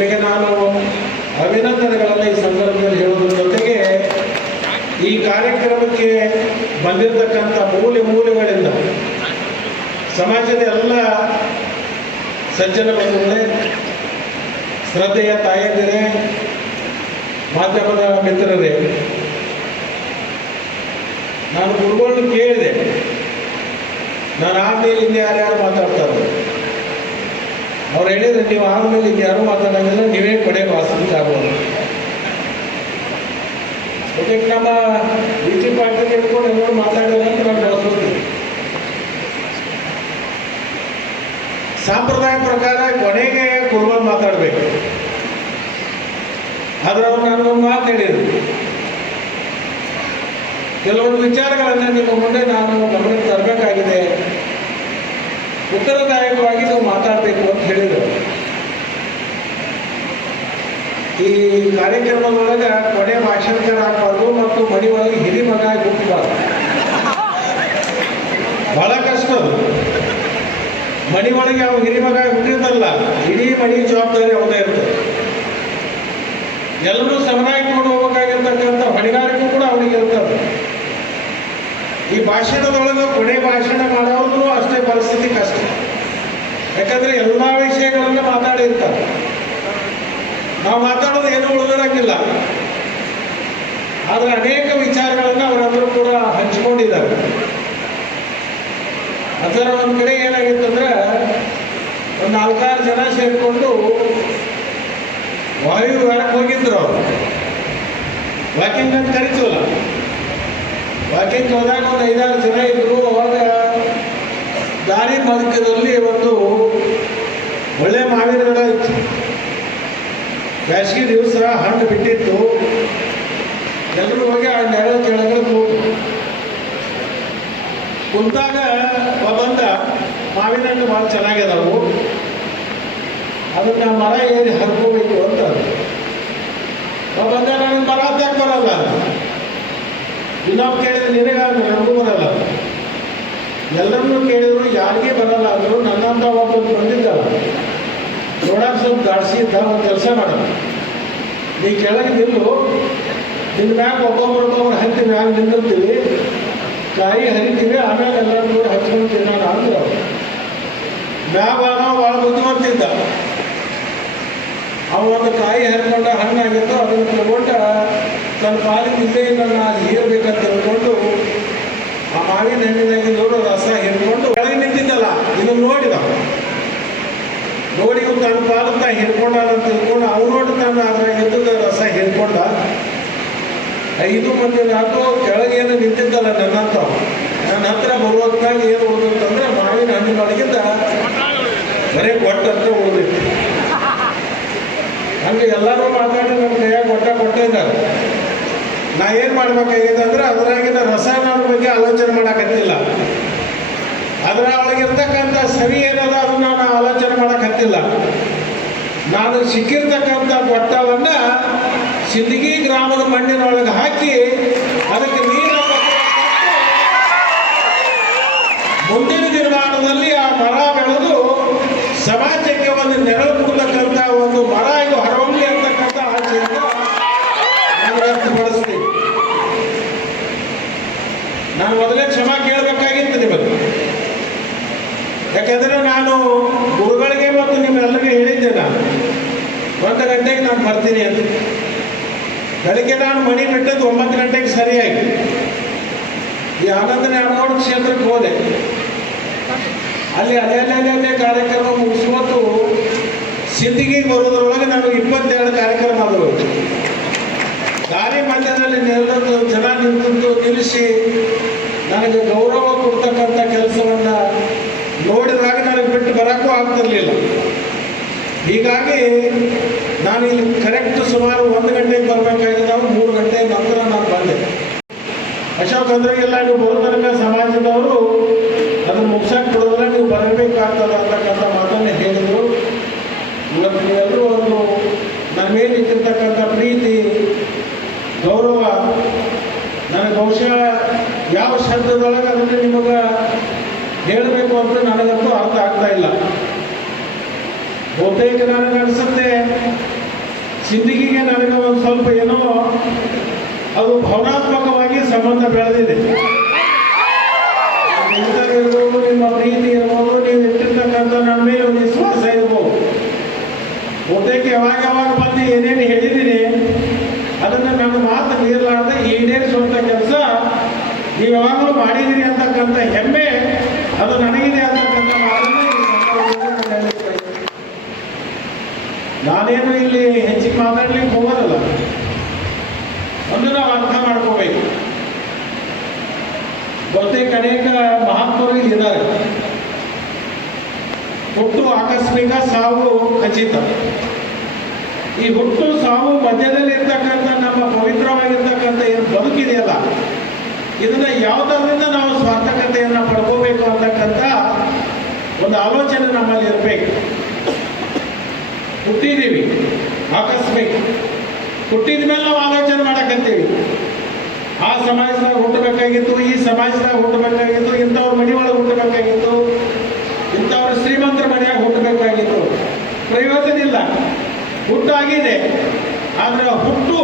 ನಿಮಗೆ ನಾನು ಅಭಿನಂದನೆಗಳನ್ನು ಈ ಸಂದರ್ಭದಲ್ಲಿ ಹೇಳುವುದರ ಜೊತೆಗೆ ಈ ಕಾರ್ಯಕ್ರಮಕ್ಕೆ ಬಂದಿರತಕ್ಕಂಥ ಮೂಲೆಗಳಿಂದ ಸಮಾಜದ ಎಲ್ಲ ಸಜ್ಜನ ಬಂಧುಗಳೇ, ಶ್ರದ್ಧೆಯ ತಾಯಂದಿರೇ, ಮಾಧ್ಯಮದ ಮಿತ್ರರೇ, ನಾನು ಗುರುಗಳನ್ನು ಕೇಳಿದೆ. ನಾನು ಆದ್ಮೇಲೆ ಇಲ್ಲಿ ಯಾರ್ಯಾರು ಮಾತಾಡ್ತಾರೆ, ಅವ್ರು ಹೇಳಿದ್ರೆ ನೀವು ಆದ್ಮೇಲೆ ಇಲ್ಲಿ ಯಾರು ಮಾತಾಡೋಂಗಿಲ್ಲ, ನೀವೇ ಕಡೆ ವಾಸ್ತವಿಕ ಆಗೋದು. ಅದಕ್ಕೆ ನಮ್ಮ ಬಿ.ಜೆ. ಪಾರ್ಟಿ ಹಿಡ್ಕೊಂಡು ಎಲ್ಲರೂ ಮಾತಾಡಿಲ್ಲ ಅಂತ ನಾನು ಭಾವಿಸ್ತೀನಿ. ಸಂಪ್ರದಾಯ ಪ್ರಕಾರ ಕೊನೆಗೆ ಗುರುಗಳು ಮಾತಾಡಬೇಕು. ಆದ್ರೆ ಅವ್ರು ನನಗೊಂದು ಮಾತು ಹೇಳಿದ್ರು, ಕೆಲವೊಂದು ವಿಚಾರಗಳನ್ನು ನಿಮ್ಮ ಮುಂದೆ ನಾನು ಗಮನಕ್ಕೆ ತರಬೇಕಾಗಿದೆ, ಉತ್ತರದಾಯಕವಾಗಿ ನೀವು ಮಾತಾಡಬೇಕು ಅಂತ ಹೇಳಿದರು. ಈ ಕಾರ್ಯಕ್ರಮದೊಳಗೆ ಕೊನೆ ಭಾಷಣಕಾರ ಆಗಬಾರ್ದು ಮತ್ತು ಮನೆ ಒಳಗೆ ಹಿರಿ ಮಗ ಹುಟ್ಟಬಾರ್ದು. ಬಹಳ ಕಷ್ಟ ಅದು. ಮನೆ ಒಳಗೆ ಅವ್ನು ಹಿರಿ ಮಗ ಹುಟ್ಟಿರ್ತಲ್ಲ, ಇಡೀ ಮನೆ ಜವಾಬ್ದಾರಿ ಅವನೇ ಇರ್ತದೆ. ಎಲ್ಲರೂ ಸಮನಾಗಿ ಕೊಂಡು ಹೋಗಬೇಕಾಗಿರ್ತಕ್ಕಂಥ ಹೊಣೆಗಾರಿಕೆ ಕೂಡ ಅವನಿಗೆ ಇರ್ತದೆ. ಈ ಭಾಷಣದೊಳಗೆ ಕೊನೆ ಭಾಷಣ ಮಾಡೋರ್ಗೂ ಅಷ್ಟೇ ಪರಿಸ್ಥಿತಿ ಕಷ್ಟ. ಯಾಕಂದ್ರೆ ಎಲ್ಲ ವಿಷಯಗಳನ್ನು ಮಾತಾಡಿರ್ತಾರೆ. ನಾವು ಮಾತಾಡೋದು ಏನು ಉಳಿದಿರಂಗಿಲ್ಲ. ಆದರೆ ಅನೇಕ ವಿಚಾರಗಳನ್ನು ಅವರಂದರೂ ಕೂಡ ಹಂಚಿಕೊಂಡಿದ್ದಾರೆ. ಅದರ ಒಂದು ಕಡೆ ಏನಾಗಿತ್ತಂದ್ರೆ, ಒಂದು 4-6 ಜನ ಸೇರಿಕೊಂಡು ವಾಯುವಿಹಾರಕ್ಕೆ ಹೋಗಿದ್ರು. ಅವರು ವಾಕಿಂಗ್ ಅಂತ ಕರಿತೀವಲ್ಲ, ವಾಕಿಂಗ್ ಹೋದಾಗ ಒಂದು 5-6 ಜನ ಇದ್ರು. ಅವಾಗ ದಾರಿ ಮಧ್ಯದಲ್ಲಿ ಒಂದು ಒಳ್ಳೆ ಮಾವಿನ ಗಿಡ ಇತ್ತು. ಬೇಸಿಗೆ ದಿವಸ ಹಣ್ಣು ಬಿಟ್ಟಿತ್ತು. ಎಲ್ಲರೂ ಹೋಗಿ ಆ ನೆರಳು ಕೆಳಗಡೆ ಕುಂತಾಗ ಬಂದ ಮಾವಿನ ಹಣ್ಣು ಭಾಳ ಚೆನ್ನಾಗಿದಾವು, ಅದನ್ನ ಮರ ಏರಿ ಹರ್ಕೋಬೇಕು ಅಂತ ಬಂದ. ನನಗೆ ಮರ ಹತ್ತಾಕ ಬರಲ್ಲ. ಇನ್ನೊಬ್ಬ ಕೇಳಿದ್ರೆ ನಿನಗೆ ನನಗೂ ಬರಲ್ಲ. ಎಲ್ಲರನ್ನೂ ಕೇಳಿದ್ರು ಯಾರಿಗೇ ಬರಲ್ಲ ಅಂದರು. ನನ್ನಂತ ಒಬ್ಬರು ಬಂದಿದ್ದಲ್ಲ, ನೋಡಕ್ಕೆ ಸ್ವಲ್ಪ ಗಾಡಿಸಿ ಇದ್ದ. ಒಂದು ಕೆಲಸ ಮಾಡೋಣ, ನೀ ಕೆಳಗೆ ನಿಲ್ಲು, ನಿನ್ನ ಮ್ಯಾಗ ಒಬ್ಬೊಬ್ಬರು ಹತ್ತಿ ಮ್ಯಾಗ ನಿಂದಿರ್ತೀವಿ, ಕಾಯಿ ಹರಿತೀವಿ, ಆಮೇಲೆ ಎಲ್ಲರೂ ಕೂಡ ಹಚ್ಕೊಂಡು ತಿನ್ನೋಣ ಅಂದ್ರೆ ಅವರು ಮ್ಯಾಗ ನಾವು ಭಾಳ ಬುದ್ಧಿವಂತಿದ್ದ. ಅವ ಒಂದು ಕಾಯಿ ಹರ್ಕೊಂಡ ಹಣ್ಣಾಗಿತ್ತು, ಅದನ್ನು ತಗೊಂಡ ನನ್ನ ಪಾಲಿಗೆ ಇಲ್ಲೇ ನನ್ನ ಹೀರ್ಬೇಕಂತ ತಿಳ್ಕೊಂಡು ಆ ಮಾವಿನ ಹಣ್ಣಿನಾಗಿ ನೋಡೋ ರಸ ಹಿಡ್ಕೊಂಡು ಕೆಳಗೆ ನಿಂತಿದ್ದಲ್ಲ, ಇದನ್ನು ನೋಡಿದ. ನೋಡಿ ತನ್ನ ಪಾಲನ್ನ ಹಿಡ್ಕೊಂಡ ಅಂತ ತಿಳ್ಕೊಂಡು ಅವನೋಡು ತಾನು ಅದ್ರಾಗ ಇದ್ದದ ರಸ ಹಿಡ್ಕೊಂಡ. 5 ಮಂದಿ ನಾಲ್ಕು ಕೆಳಗೇನು ನಿಂತಿದ್ದಲ್ಲ ನನ್ನಂತ, ನನ್ನ ಹತ್ರ ಬರುವಂತಾಗ ಏನು ಉಳಿದಂತಂದ್ರೆ ಮಾವಿನ ಹಣ್ಣಿನೊಳಗಿಂದ ಬರೀ ಕೊಟ್ಟಂತ ಉಳಿದಿತ್ತು. ಹಂಗೆ ಎಲ್ಲರೂ ಮಾತಾಡಿ ನಮ್ಮ ಕೈಯಾಗ ಕೊಟ್ಟ ಇದ್ದಾರೆ. ನಾ ಏನು ಮಾಡ್ಬೇಕಾಗಿದೆ ಅಂದ್ರೆ ಅದರಾಗಿನ ರಸಾಯನದ ಬಗ್ಗೆ ಆಲೋಚನೆ ಮಾಡೋಕತ್ತಿಲ್ಲ, ಅದರ ಒಳಗಿರ್ತಕ್ಕಂಥ ಸರಿ ಏನದ ಅದನ್ನ ನಾನು ಆಲೋಚನೆ ಮಾಡೋಕತ್ತಿಲ್ಲ. ನಾನು ಸಿಕ್ಕಿರ್ತಕ್ಕಂಥ ಕೊಟ್ಟವನ್ನು ಸಿಂದಗಿ ಗ್ರಾಮದ ಮಣ್ಣಿನೊಳಗೆ ಹಾಕಿ ಅದಕ್ಕೆ ನೀರು ಮುಂದಿನ ದಿನಮಾನದಲ್ಲಿ ಆ ಮರ ಬೆಳೆದು ಸಮಾಜಕ್ಕೆ ಒಂದು ನೆರಳು ಕೊಡ್ತಕ್ಕಂಥ ಒಂದು ಮರ ಇದು ಹೊರಹೊಮ್ಮಿ ಅಂತಕ್ಕಂಥ ಆಸೆಯನ್ನು ನಾನು ವ್ಯಕ್ತಪಡಿಸ್ತೀನಿ. ನಾನು ಮೊದಲೇ ಕ್ಷಮಾ ಕೇಳಬೇಕಾಗಿತ್ತು ನಿಮಗೆ. ಯಾಕಂದರೆ ನಾನು ಗುರುಗಳಿಗೆ ಮತ್ತು ನಿಮ್ಮೆಲ್ಲರಿಗೂ ಹೇಳಿದ್ದೆ, ನಾನು 1 ಗಂಟೆಗೆ ನಾನು ಬರ್ತೀನಿ ಅಂತ. ಬೆಳಗ್ಗೆ ನಾನು ಮನೆ ಬಿಟ್ಟದ್ದು 9 ಗಂಟೆಗೆ ಸರಿಯಾಗಿ ಈ ಆನಂದ ನ್ಯಾಮಗೌಡ ಕ್ಷೇತ್ರಕ್ಕೆ ಹೋದೆ. ಅಲ್ಲಿ ಅಲ್ಲೇ ಕಾರ್ಯಕ್ರಮ ಮುಗಿಸುವತ್ತು ಸಿಂದಗಿಗೆ ಬರೋದ್ರೊಳಗೆ ನನಗೆ 22 ಕಾರ್ಯಕ್ರಮ ಆದವು. ದಾರಿ ಮಧ್ಯದಲ್ಲಿ ಜನ ನಿಲ್ಲಿಸಿ ನನಗೆ ಗೌರವ ಕೊಡ್ತಕ್ಕಂಥ ಕೆಲಸವನ್ನು ನೋಡಿದಾಗ ನನಗೆ ಬಿಟ್ಟು ಬರೋಕ್ಕೂ ಆಗ್ತಿರ್ಲಿಲ್ಲ. ಹೀಗಾಗಿ ನಾನು ಇಲ್ಲಿ ಕರೆಕ್ಟ್ ಸುಮಾರು 1 ಗಂಟೆಗೆ ಬರಬೇಕಾಗಿದೆ. ನಾವು 3 ಗಂಟೆ ನಂತರ ನಾನು ಬಂದೆ. ಅಶೋಕ್ ಅಂದ್ರಿಗೆಲ್ಲ ನೀವು ಬರೋ ತನಕ ಸಮಾಜದವರು ಅದನ್ನು ಮುಗಿಸಕ್ಕೆ ಕೊಡೋದ್ರೆ ನೀವು ಬರಬೇಕಾಗ್ತದೆ ಅಂತಕ್ಕಂಥ ಮಾತನ್ನು ಹೇಳಿದರು. ಇವತ್ತು ನೀವೆಲ್ಲರೂ ಒಂದು ನನ್ನ ಮೇಲೆ ಇಟ್ಟಿರ್ತಕ್ಕಂಥ ಪ್ರೀತಿ, ಗೌರವ ನನಗೆ ಬಹುಶಃ ಯಾವ ಶಬ್ದದೊಳಗೆ ಅದನ್ನು ನಿಮಗೆ ಹೇಳಬೇಕು ಅಂತ ನನಗಂತೂ ಅರ್ಥ ಆಗ್ತಾ ಇಲ್ಲ. ಬಹುತೇಕ ನನಗೆ ಅನಿಸುತ್ತೆ ಸಿಂದಗಿಗೆ ನನಗೆ ಒಂದು ಸ್ವಲ್ಪ ಏನೋ ಅದು ಭಾವನಾತ್ಮಕವಾಗಿ ಸಂಬಂಧ ಬೆಳೆದಿದೆ. ಇರ್ಬೋದು, ನಿಮ್ಮ ಪ್ರೀತಿ ಇರ್ಬೋದು, ನೀವು ಇಟ್ಟಿರ್ತಕ್ಕಂಥ ನನ್ನ ಮೇಲೆ ಒಂದು ವಿಶ್ವಾಸ ಇರ್ಬೋದು. ಬಹುತೇಕ ಯಾವಾಗ ಬಂದು ಏನೇನು ಹೇಳಿದ್ದೀನಿ ಅದನ್ನು ನನ್ನ ಮಾತು ಮೀರಲಾರ್ದೆ ಈಡೇರಿಸುವಂಥ ಕೆಲಸ ನೀವು ಯಾವಾಗಲೂ ಮಾಡಿದ್ದೀರಿ ಅಂತಕ್ಕಂಥ ಹೆಮ್ಮೆ ಅದು ನನಗಿದೆ ಅಂತಕ್ಕಂಥ ಮಾತನ್ನು ಈ ಸಂದರ್ಭದಲ್ಲಿ ಹೇಳಲಿಕ್ಕೆ ಬಯಸ್ತೇನೆ. ನಾನೇನು ಇಲ್ಲಿ ಹೆಚ್ಚಿಗೆ ಮಾತಾಡ್ಲಿಕ್ಕೆ ಹೋಗೋದಲ್ಲ, ಒಂದು ನಾವು ಅರ್ಥ ಮಾಡ್ಕೋಬೇಕು. ಬಹುತೇಕ ಅನೇಕ ಮಹಾತ್ಮರು ಇಲ್ಲಿದ್ದಾರೆ. ಹುಟ್ಟು ಆಕಸ್ಮಿಕ, ಸಾವು ಖಚಿತ. ಈ ಹುಟ್ಟು ಸಾವು ಮಧ್ಯದಲ್ಲಿ ಇರ್ತಕ್ಕಂಥ ನಮ್ಮ ಪವಿತ್ರವಾಗಿರ್ತಕ್ಕಂಥ ಏನು ಬದುಕಿದೆಯಲ್ಲ, ಇದನ್ನ ಯಾವುದರಿಂದ ನಾವು ಸಾರ್ಥಕತೆಯನ್ನು ಪಡ್ಕೋಬೇಕು ಅಂತಕ್ಕಂಥ ಒಂದು ಆಲೋಚನೆ ನಮ್ಮಲ್ಲಿ ಇರಬೇಕು. ಹುಟ್ಟಿದ್ದೀವಿ ಆಕಸ್ಮಿಕ, ಹುಟ್ಟಿದ ಮೇಲೆ ನಾವು ಆಲೋಚನೆ ಮಾಡಕಂತೀವಿ. ಆ ಸಮಾಜದಾಗ ಹುಟ್ಟಬೇಕಾಗಿತ್ತು, ಈ ಸಮಾಜದಾಗ ಹುಟ್ಟಬೇಕಾಗಿತ್ತು, ಇಂಥವ್ರ ಮನೆ ಒಳಗೆ ಹುಟ್ಟಬೇಕಾಗಿತ್ತು, ಇಂಥವ್ರ ಶ್ರೀಮಂತರ ಮನೆಯಾಗ ಹುಟ್ಟಬೇಕಾಗಿತ್ತು. ಪ್ರಯೋಜನ ಇಲ್ಲ. ಹುಟ್ಟಾಗಿದೆ, ಆದರೆ ಹುಟ್ಟು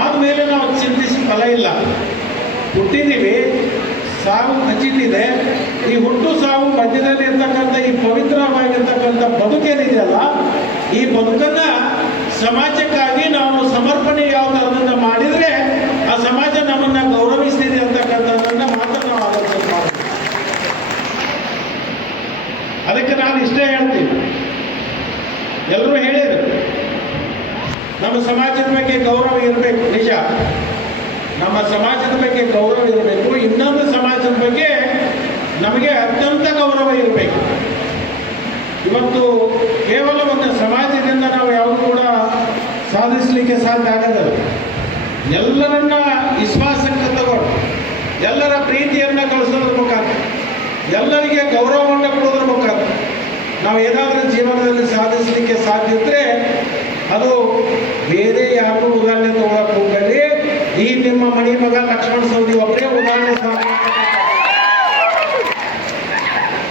ಆದಮೇಲೆ ನಾವು ಚಿಂತಿಸಿ ಫಲ ಇಲ್ಲ. ಹುಟ್ಟಿದ್ದೀವಿ, ಸಾವು ಖಚಿತಿದೆ. ಈ ಹುಟ್ಟು ಸಾವು ಮಧ್ಯದಲ್ಲಿ ಇರ್ತಕ್ಕಂಥ ಈ ಪವಿತ್ರವಾಗಿರ್ತಕ್ಕಂಥ ಬದುಕೇನಿದೆಯಲ್ಲ, ಈ ಬದುಕನ್ನ ಸಮಾಜಕ್ಕಾಗಿ ನಾವು ಸಮರ್ಪಣೆ ಯಾವ ಥರದಿಂದ ಮಾಡಿದರೆ ಆ ಸಮಾಜ ನಮ್ಮನ್ನ ಗೌರವಿಸ್ತಿದೆ ಅಂತಕ್ಕಂಥದ್ದನ್ನ ಮಾತ್ರ ನಾವು ಆಲೋಚನೆ ಮಾಡಬೇಕು. ಅದಕ್ಕೆ ನಾನು ಇಷ್ಟೇ ಹೇಳ್ತೀನಿ, ಎಲ್ಲರೂ ಹೇಳಿದರು ನಮ್ಮ ಸಮಾಜದ ಬಗ್ಗೆ ಗೌರವ ಇರಬೇಕು. ನಿಜ, ನಮ್ಮ ಸಮಾಜದ ಬಗ್ಗೆ ಗೌರವ ಇರಬೇಕು. ಇನ್ನೊಂದು ಸಮಾಜದ ಬಗ್ಗೆ ನಮಗೆ ಅತ್ಯಂತ ಗೌರವ ಇರಬೇಕು. ಇವತ್ತು ಕೇವಲ ಒಂದು ಸಮಾಜದಿಂದ ನಾವು ಯಾವುದು ಕೂಡ ಸಾಧಿಸಲಿಕ್ಕೆ ಸಾಧ್ಯ ಆಗೋದಿಲ್ಲ. ಎಲ್ಲರನ್ನ ವಿಶ್ವಾಸಕ್ಕೆ ತಗೊಂಡು, ಎಲ್ಲರ ಪ್ರೀತಿಯನ್ನು ಗಳಿಸೋದ್ರ ಮುಖಾಂತರ, ಎಲ್ಲರಿಗೆ ಗೌರವವನ್ನು ಕೊಡೋದ್ರ ಮುಖಾಂತರ ನಾವು ಏನಾದರೂ ಜೀವನದಲ್ಲಿ ಸಾಧಿಸಲಿಕ್ಕೆ ಸಾಧ್ಯ ಇದ್ದರೆ ಅದು ಬೇರೆ ಯಾರಿಗೂ ಉದಾಹರಣೆ ತಗೊಳಕ್ಕೆ ಹೋಗಲಿ. ಈ ನಿಮ್ಮ ಮನೆ ಮಗ ಲಕ್ಷ್ಮಣ ಸವದಿ ಒಬ್ಬರೇ ಉದಾಹರಣೆ ಸಾಧ್ಯ.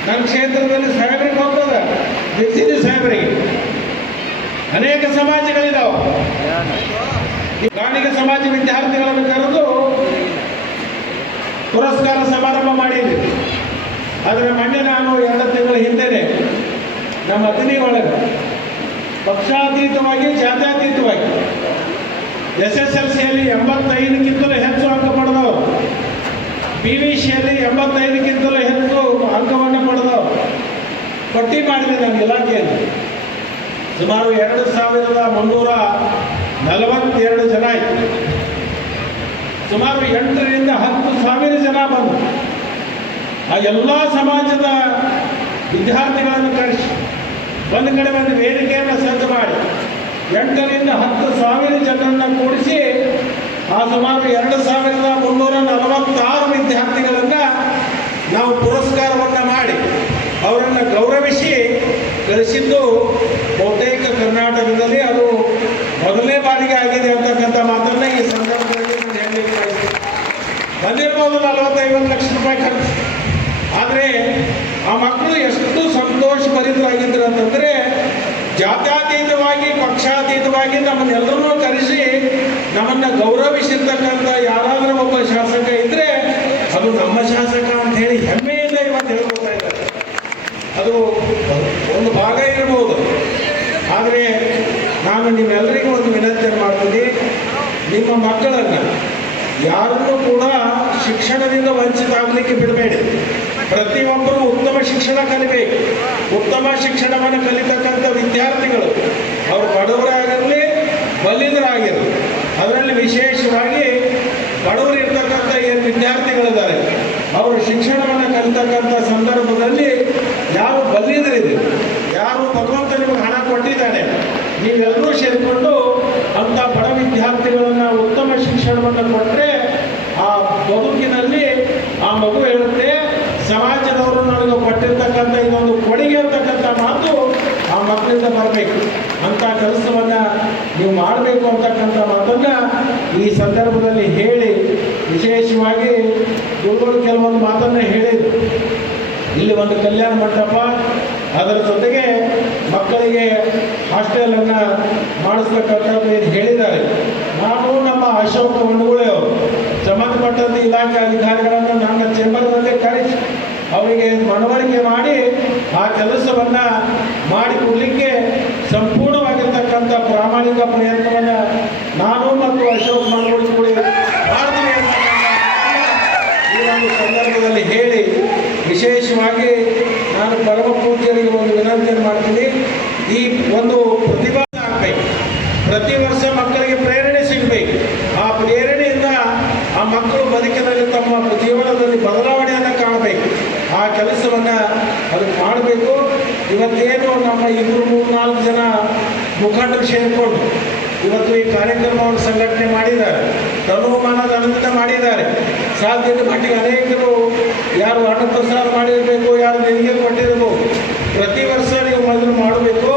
ನನ್ನ ಕ್ಷೇತ್ರದಲ್ಲಿ ಸಾಹೇಬರಿಗೆ ಹೋಗ್ತದೆ, ಬಿಸಿಲಿ ಸಾಹೇಬರಿಗೆ ಅನೇಕ ಸಮಾಜಗಳಿದಾವೆ. ಗಾಣಿಗ ಸಮಾಜ ವಿದ್ಯಾರ್ಥಿಗಳನ್ನು ಕರೆದು ಪುರಸ್ಕಾರ ಸಮಾರಂಭ ಮಾಡಿದ್ವಿ. ಆದರೆ ಮೊನ್ನೆ ನಾನು 2 ತಿಂಗಳ ಹಿಂದೆನೆ ನಮ್ಮ ಅತಿನಿ ಒಳಗೆ ಪಕ್ಷಾತೀತವಾಗಿ, ಜಾತ್ಯತೀತವಾಗಿ SSLCಯಲ್ಲಿ 85ಕ್ಕಿಂತಲೂ ಹೆಚ್ಚು ಅಂಕ ಪಡೆದವರು, PVCಯಲ್ಲಿ 85ಕ್ಕಿಂತಲೂ ಹೆಚ್ಚು ಅಂಕವನ್ನು ಪಡೆದವರು ಪಟ್ಟಿ ಮಾಡಿದೆ ನಮ್ಮ ಇಲಾಖೆಯಲ್ಲಿ. ಸುಮಾರು 2342 ಜನ ಇತ್ತು. ಸುಮಾರು 8ರಿಂದ 10,000 ಜನ ಬಂದರು. ಆ ಎಲ್ಲ ಸಮಾಜದ ವಿದ್ಯಾರ್ಥಿಗಳನ್ನು ಕಳಿಸಿ ಒಂದು ಕಡೆ ಒಂದು ವೇದಿಕೆಯನ್ನು ಸಜ್ಜು ಮಾಡಿ 8ರಿಂದ 10,000 ಜನರನ್ನು ಕೂಡಿಸಿ ಆ ಸುಮಾರು 2346 ವಿದ್ಯಾರ್ಥಿಗಳನ್ನು ನಾವು ಪುರಸ್ಕಾರವನ್ನು ಮಾಡಿ ಅವರನ್ನು ಗೌರವಿಸಿ ಕಳಿಸಿದ್ದು ಬಹುತೇಕ ಕರ್ನಾಟಕದಲ್ಲಿ ಅದು ಮೊದಲನೇ ಬಾರಿಗೆ ಆಗಿದೆ ಅಂತಕ್ಕಂಥ ಮಾತನ್ನು ಈ ಸಂದರ್ಭದಲ್ಲಿ ನಾನು ಹೇಳಲಿಕ್ಕೆ ಬಯಸ್ತೀನಿ. ಬಂದಿರ್ಬೋದು 40-50 ಲಕ್ಷ ರೂಪಾಯಿ ಖರ್ಚು, ಆದರೆ ಆ ಮಕ್ಕಳು ಎಷ್ಟು ಸಂತೋಷಭರಿತರಾಗಿದ್ದರು ಅಂತಂದರೆ ಜಾತ್ಯತೀತವಾಗಿ, ಪಕ್ಷಾತೀತವಾಗಿ ನಮ್ಮನ್ನೆಲ್ಲರೂ ಕರೆಸಿ ನಮ್ಮನ್ನು ಗೌರವಿಸಿರ್ತಕ್ಕಂಥ ಯಾರಾದರೂ ಒಬ್ಬ ಶಾಸಕ ಇದ್ದರೆ ಅದು ನಮ್ಮ ಶಾಸಕ ಅಂತ ಹೇಳಿ ಹೆಮ್ಮೆಯಿಂದ ಇವತ್ತು ಹೇಳ್ಕೊಳ್ತಾ ಇದ್ದಾರೆ. ಅದು ಒಂದು ಭಾಗ ಇರ್ಬೋದು. ಆದರೆ ನಾನು ನಿಮ್ಮೆಲ್ಲರಿಗೂ ಒಂದು ವಿನಂತಿ ಮಾಡ್ತೀನಿ, ನಿಮ್ಮ ಮಕ್ಕಳನ್ನು ಯಾರನ್ನೂ ಕೂಡ ಶಿಕ್ಷಣದಿಂದ ವಂಚಿತ ಆಗಲಿಕ್ಕೆ ಬಿಡಬೇಡಿ. ಪ್ರತಿಯೊಬ್ಬರು ಉತ್ತಮ ಶಿಕ್ಷಣ ಕಲಿಬೇಕು. ಉತ್ತಮ ಶಿಕ್ಷಣವನ್ನು ಕಲಿತಕ್ಕಂಥ ವಿದ್ಯಾರ್ಥಿಗಳು ಅವರು ಬಡವರಾಗಿರಲಿ, ಬಲ್ಲಿದರಾಗಿರಲಿ, ಅದರಲ್ಲಿ ವಿಶೇಷವಾಗಿ ಬಡವರು ಇರ್ತಕ್ಕಂಥ ಏನು ವಿದ್ಯಾರ್ಥಿಗಳಿದ್ದಾರೆ ಅವರು ಶಿಕ್ಷಣವನ್ನು ಕಲಿತಕ್ಕಂಥ ಸಂದರ್ಭದಲ್ಲಿ ಯಾರು ಬಲ್ಲಿದರಿದೆ, ಯಾರು ಭಗವಂತ ನಿಮಗೆ ಹಣ ಕೊಟ್ಟಿದ್ದಾನೆ, ನೀವೆಲ್ಲರೂ ಸೇರಿಕೊಂಡು ಅಂಥ ಬಡ ವಿದ್ಯಾರ್ಥಿಗಳನ್ನು ಉತ್ತಮ ಶಿಕ್ಷಣವನ್ನು ಕೊಟ್ಟರೆ ಆ ಬದುಕಿನಲ್ಲಿ ಆ ಮಗು ಹೇಳುತ್ತೆ, ಸಮಾಜದವರು ನನಗೆ ಕೊಟ್ಟಿರ್ತಕ್ಕಂಥ ಇದೊಂದು ಕೊಡುಗೆ ಅಂತಕ್ಕಂಥ ಮಾತು ಆ ಮಕ್ಕಳಿಂದ ಬರಬೇಕು. ಅಂಥ ಕೆಲಸವನ್ನು ನೀವು ಮಾಡಬೇಕು ಅಂತಕ್ಕಂಥ ಮಾತನ್ನು ಈ ಸಂದರ್ಭದಲ್ಲಿ ಹೇಳಿ, ವಿಶೇಷವಾಗಿ ಗುರುಗಳು ಕೆಲವೊಂದು ಮಾತನ್ನು ಹೇಳಿದರು. ಇಲ್ಲಿ ಒಂದು ಕಲ್ಯಾಣ ಮಂಟಪ, ಅದರ ಜೊತೆಗೆ ಮಕ್ಕಳಿಗೆ ಹಾಸ್ಟೆಲನ್ನು ಮಾಡಿಸ್ತಕ್ಕಂಥದ್ದು ಏನು ಹೇಳಿದ್ದಾರೆ. ನಾನು ನಮ್ಮ ಅಶೋಕ್ ಮನುಗುಳೆ ಅವರು ಸಂಬಂಧಪಟ್ಟಂತೆ ಇಲಾಖೆ ಅಧಿಕಾರಿಗಳನ್ನು ನನ್ನ ಚೇಂಬರ್ನಲ್ಲೇ ಕರೆಸಿ ಅವರಿಗೆ ಮನವರಿಕೆ ಮಾಡಿ ಆ ಕೆಲಸವನ್ನು ಮಾಡಿಕೊಡ್ಲಿಕ್ಕೆ ಸಂಪೂರ್ಣವಾಗಿರ್ತಕ್ಕಂಥ ಪ್ರಾಮಾಣಿಕ ಪ್ರಯತ್ನವನ್ನು ನಾನು ಮತ್ತು ಅಶೋಕ್ ಮನುಗುಳಿ ಮಾಡ್ತೀವಿ ಅಂತ ಈ ಒಂದು ಸಂದರ್ಭದಲ್ಲಿ ಹೇಳಿ, ವಿಶೇಷವಾಗಿ ನಾನು ಪರಮ ಪೂಜ್ಯರಿಗೆ ಒಂದು ವಿನಂತಿಯನ್ನು ಮಾಡ್ತೀನಿ. ಈ ಒಂದು ಪ್ರತಿಭಾ ಆಗಬೇಕು, ಪ್ರತಿ ವರ್ಷ ಮಕ್ಕಳಿಗೆ ಪ್ರೇರಣೆ ಸಿಗಬೇಕು. ಆ ಪ್ರೇರಣೆಯಿಂದ ಆ ಮಕ್ಕಳು ಬದುಕಿನಲ್ಲಿ ತಮ್ಮ ಜೀವನದಲ್ಲಿ ಬದಲಾವಣೆಯನ್ನು ಕಾಣಬೇಕು. ಆ ಕೆಲಸವನ್ನು ಅದಕ್ಕೆ ಮಾಡಬೇಕು. ಇವತ್ತೇನು ನಮ್ಮ 2-3-4 ಜನ ಮುಖಂಡರು ಸೇರಿಕೊಂಡು ಇವತ್ತು ಈ ಕಾರ್ಯಕ್ರಮವನ್ನು ಸಂಘಟನೆ ಮಾಡಿದ್ದಾರೆ, ತನುಮಾನದ ಅನುದಾನ ಮಾಡಿದ್ದಾರೆ. ಸಾಧ್ಯತೆ ಮಟ್ಟಿಗೆ ಅನೇಕರು ಯಾರು ಅನ್ನಪ್ರಸಾದ ಮಾಡಿರಬೇಕು, ಯಾರು ನಿಮಗೆ ಕೊಟ್ಟಿರಬೇಕು. ಪ್ರತಿ ವರ್ಷ ನೀವು ಮೊದಲು ಮಾಡಬೇಕು.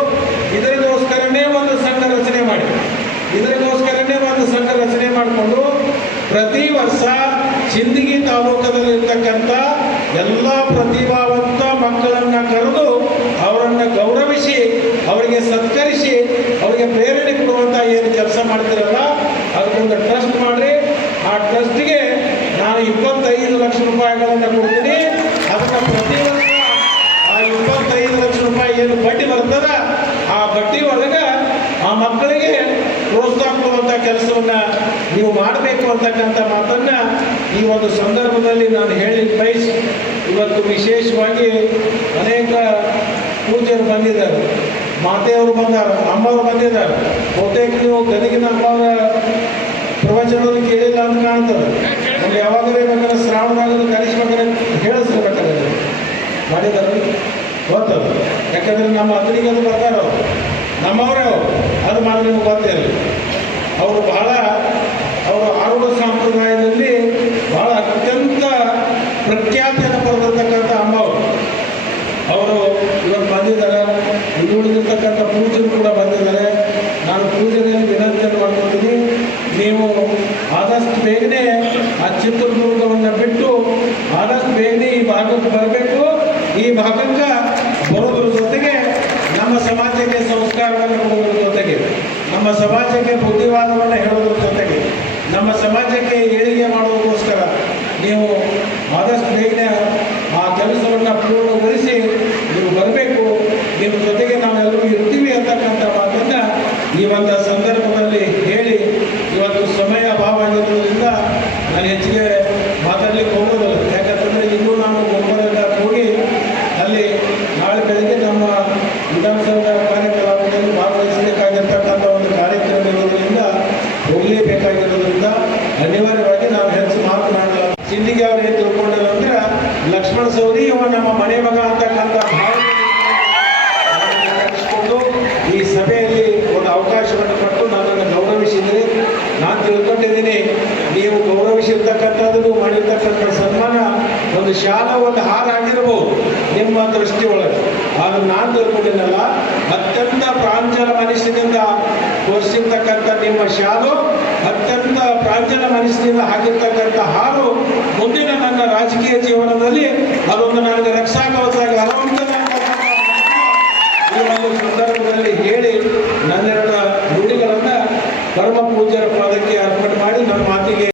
ಇದರಿಗೋಸ್ಕರನೇ ಒಂದು ಸಂಘ ರಚನೆ ಮಾಡಿ, ಇದರಿಗೋಸ್ಕರನೇ ಒಂದು ಸಂಘ ರಚನೆ ಮಾಡಿಕೊಂಡು ಪ್ರತಿ ವರ್ಷ ಸಿಂದಗಿ ತಾಲೂಕದಲ್ಲಿರ್ತಕ್ಕಂಥ ಎಲ್ಲ ಪ್ರತಿಭಾವಂತ ಮಕ್ಕಳನ್ನು ಕರೆದು ಅವರನ್ನು ಗೌರವಿಸಿ, ಅವರಿಗೆ ಸತ್ಕರಿಸಿ, ಅವರಿಗೆ ಪ್ರೇರಣೆ ಕೊಡುವಂಥ ಏನು ಕೆಲಸ ಮಾಡ್ತಿರಲ್ಲ ಅದಕ್ಕೊಂದು ಟ್ರಸ್ಟ್ ಮಾಡಿರಿ. ಆ ಟ್ರಸ್ಟ್ಗೆ ನಾನು 25 ಲಕ್ಷ ರೂಪಾಯಿಗಳನ್ನು ಕೊಡ್ತೀನಿ. ಅದನ್ನು ಪ್ರತಿ ವರ್ಷ ಆ 25 ಲಕ್ಷ ರೂಪಾಯಿ ಏನು ಬಡ್ಡಿ ಬರ್ತದ ಆ ಬಡ್ಡಿ ಒಳಗೆ ಆ ಮಕ್ಕಳಿಗೆ ಪ್ರೋತ್ಸಾಹ ಕೊಡುವಂಥ ಕೆಲಸವನ್ನು ನೀವು ಮಾಡಬೇಕು ಅಂತಕ್ಕಂಥ ಮಾತನ್ನು ಈ ಒಂದು ಸಂದರ್ಭದಲ್ಲಿ ನಾನು ಹೇಳಿ ಬಯಸಿ, ಇವತ್ತು ವಿಶೇಷವಾಗಿ ಅನೇಕ ಪೂಜ್ಯರು ಬಂದಿದ್ದಾರೆ, ಮಾತೆಯವರು ಬಂದಾರ, ಅಮ್ಮವರು ಬಂದಿದ್ದಾರೆ. ಬಹುತೇಕ ನೀವು ಗದಗಿನ ಅಮ್ಮವರ ಪ್ರವಚನದಲ್ಲಿ ಕೇಳಿಲ್ಲ ಅಂತ ಕಾಣ್ತದೆ. ನಮ್ಗೆ ಯಾವಾಗಲೇ ಬೇಕಾದ್ರೆ ಶ್ರಾವಣದಾಗ ಕಲಿಸ್ಬೇಕಾದ್ರೆ ಹೇಳಿಸ್ಬೇಕಾದ್ರೆ ಮಾಡಿದ್ದಾರೆ ಗೊತ್ತದ. ಯಾಕಂದ್ರೆ ನಮ್ಮ ಅತನಿಗೆ ಅದು ಬರ್ತಾರ, ನಮ್ಮವರೇ ಅದು ಮಾಡಿ ನಿಮ್ಗೆ ಗೊತ್ತಿಲ್ಲ. ಅವರು ಬಹಳ ಅವರು ಆರುಡ ಸಂಪ್ರದಾಯದಲ್ಲಿ ಬಹಳ ಅತ್ಯಂತ ಪ್ರಖ್ಯಾತಿಯನ್ನು ಪಡೆದಿರ್ತಕ್ಕಂಥ ಅಮ್ಮವರು. ಅವರು ಇವತ್ತು ಬಂದಿದ್ದಾರೆ, ಉಳಿದಿರ್ತಕ್ಕಂಥ ಪೂಜೆರು ಕೂಡ ಬಂದಿದ್ದಾರೆ. ನಾನು ಪೂಜೆಯಲ್ಲಿ ವಿನಂತಿಯನ್ನು ಮಾಡ್ಕೊತೀನಿ, ನೀವು ಆದಷ್ಟು ಬೇಗನೆ ಆ ಚಿತ್ರದುರ್ಗವನ್ನು ಬಿಟ್ಟು ಆದಷ್ಟು ಬೇಗನೆ ಈ ಭಾಗಕ್ಕೆ ಬರಬೇಕು. ಈ ಭಾಗಕ್ಕೆ ಬರೋದ್ರ ಜೊತೆಗೆ ನಮ್ಮ ಸಮಾಜಕ್ಕೆ ಸಂಸ್ಕಾರವನ್ನು ಕೊಡೋದ್ರ ಜೊತೆಗೆ, ನಮ್ಮ ಸಮಾಜಕ್ಕೆ ಬುದ್ಧಿವಾದವನ್ನು ಹೇಳೋದ್ರ ಜೊತೆಗೆ, ನಮ್ಮ ಸಮಾಜಕ್ಕೆ ಏಳಿಗೆ ಮಾಡೋದಕ್ಕೋಸ್ಕರ ನೀವು ಆದಷ್ಟು ಬೇಗನೆ ಆ ಕೆಲಸವನ್ನು ಪೂರ್ಣಗೊಳಿಸಿ ನೀವು ಬರಬೇಕು. ನಿಮ್ಮ ಜೊತೆಗೆ ನಾವೆಲ್ಲರೂ ಇರ್ತೀವಿ ಅಂತಕ್ಕಂಥ ಮಾತನ್ನು ಈ ಒಂದು ಸಂದರ್ಭದಲ್ಲಿ ಹೇಳಿ, ಇವತ್ತು ಸಮಯ ಅಭಾವ ಆಗಿರೋದ್ರಿಂದ ನಾನು ಹೆಚ್ಚಿಗೆ ಮಾತಾಡಲಿಕ್ಕೆ ಹೋಗೋದಿಲ್ಲ. ಯಾಕಂತಂದರೆ ಇನ್ನೂ ನಾನು ಗೊಬ್ಬರದಿಂದ ಹೋಗಿ ಅಲ್ಲಿ ನಾಳೆ ಬೆಳಗ್ಗೆ ನಮ್ಮ ವಿಧಾನಸೌಧ ಕಾರ್ಯಕ್ರಮದಲ್ಲಿ ಭಾಗವಹಿಸಬೇಕಾಗಿರ್ತಕ್ಕಂಥ ಒಂದು ಕಾರ್ಯಕ್ರಮ ಇರೋದ್ರಿಂದ ಹೋಗಲೇಬೇಕಾಗಿರೋದ್ರಿಂದ ಅನಿವಾರ್ಯವಾಗಿ ನಾವು ಹೆಚ್ಚು ಮಾತನಾಡಲ್ಲ. ಸಿಂದಿಗೆ ಅವ್ರು ಏನು ತಿಳ್ಕೊಂಡಿಲ್ಲ ಅಂದ್ರೆ ಲಕ್ಷ್ಮಣ ಸವದಿ ಇವ ನಮ್ಮ ಮನೆ ಮಗ ಅಂತಕ್ಕಂಥ ಭಾವನೆಕೊಂಡು ಈ ಸಭೆಯಲ್ಲಿ ಒಂದು ಅವಕಾಶವನ್ನು ಕೊಟ್ಟು ನನ್ನನ್ನು ಗೌರವಿಸಿದರೆ ನಾನು ತಿಳ್ಕೊಂಡಿದ್ದೀನಿ. ನೀವು ಗೌರವಿಸಿರ್ತಕ್ಕಂಥದ್ದು, ನೀವು ಮಾಡಿರ್ತಕ್ಕಂಥ ಸನ್ಮಾನ ಒಂದು ಶಾಲಾ ಒಂದು ಹಾರ ಆಗಿರ್ಬೋದು ನಿಮ್ಮ ದೃಷ್ಟಿ ಒಳಗೆ. ಆದರೆ ನಾನು ತಿಳ್ಕೊಂಡಿದ್ದಲ್ಲ, ಅತ್ಯಂತ ಪ್ರಾಂಜಲ ಮನಸ್ಸಿನಿಂದ ತೋರಿಸಿರ್ತಕ್ಕಂಥ ನಿಮ್ಮ ಶಾಲು, ಅತ್ಯಂತ ಪ್ರಾಂಜಲ ಮನಸ್ಸಿನಿಂದ ಹಾಕಿರ್ತಕ್ಕಂಥ ಹಾರು